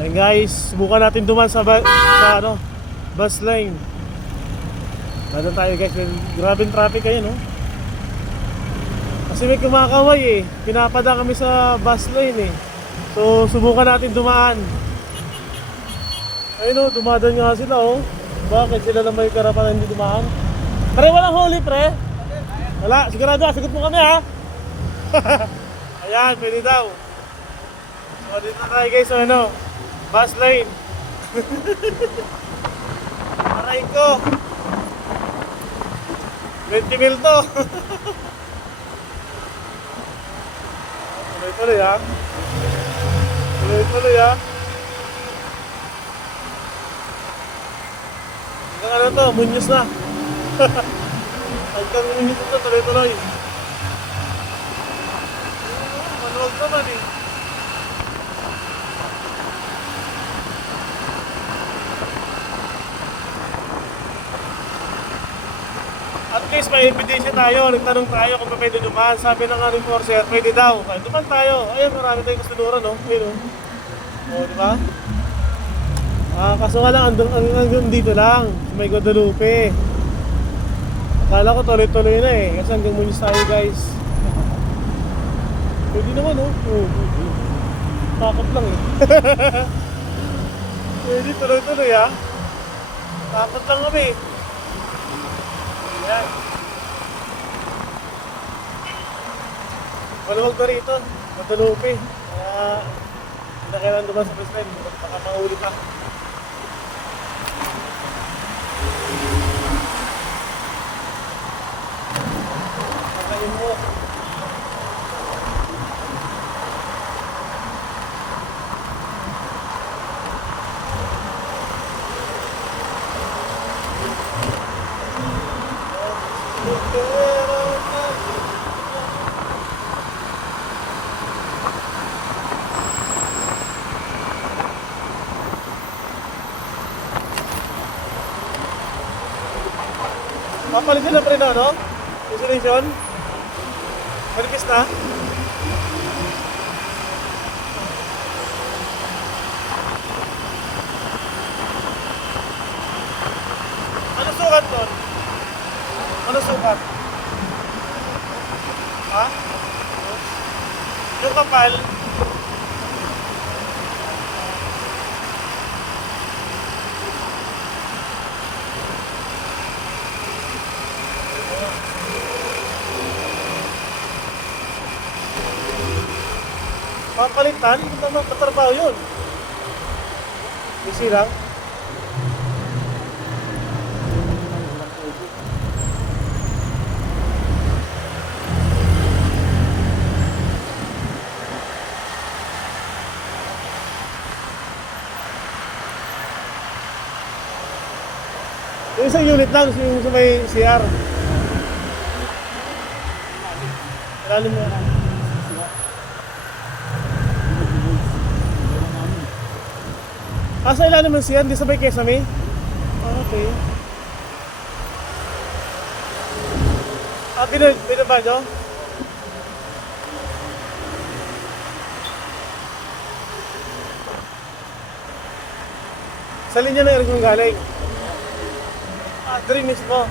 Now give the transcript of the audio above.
Ayun guys, subukan natin duman sa ano, bus lane. Nandun tayo guys, grabing traffic kayo no. Kasi may kumakaway eh. Pinapada kami sa bus lane eh. So subukan natin dumaan. Ayun o, dumadan nga sila oh. Bakit sila lang may karapatan hindi dumaan? Pre, walang huli pre. Wala, sigurado ha, sagot mo kami ha. Ayan, pwede daw. So dito na tayo guys, so ano, bus lane. Aray ko, 20 mil to. Tuloy-tuloy ha. Tuloy-tuloy ha. Hanggang ano to, Muñoz na. Hanggang Muñoz na to, tuloy-tuloy. Manuwag naman eh. At least may invitation tayo, nagtanong tayo kung pwede dumaan. Sabi ng enforcer, pwede daw. Kaya dumaan tayo. Ayun, marami tayong kasunduran, no? Ayun, oh, di ba? Kaso nga lang, hanggang dito lang. May Guadalupe. Akala ko tuloy-tuloy na eh. Kasi hanggang Muñoz tayo, guys. Pwede naman, oh. Takot lang eh. Pwede tuloy-tuloy, ha? Takot lang kami. Ayan. Maluwag na rito, Guadalupe. Kaya hindi na kailangan duman sa bus lane. Baka mahuli pa. Pakain mo. Papalitin na pa rin no? Insulation? Malipis na? Ano sukat doon? Ano sukat? Ha? Yung kapal? Papalitan? Matrabaho yun. Busy lang. Yung isang unit lang, yung sa may CR. Ilalim mo. Sa ilalim ng CR, di sabay Kesame? Okay. Binaba nyo? Sa linya ng Ergun galing? Diri mismo.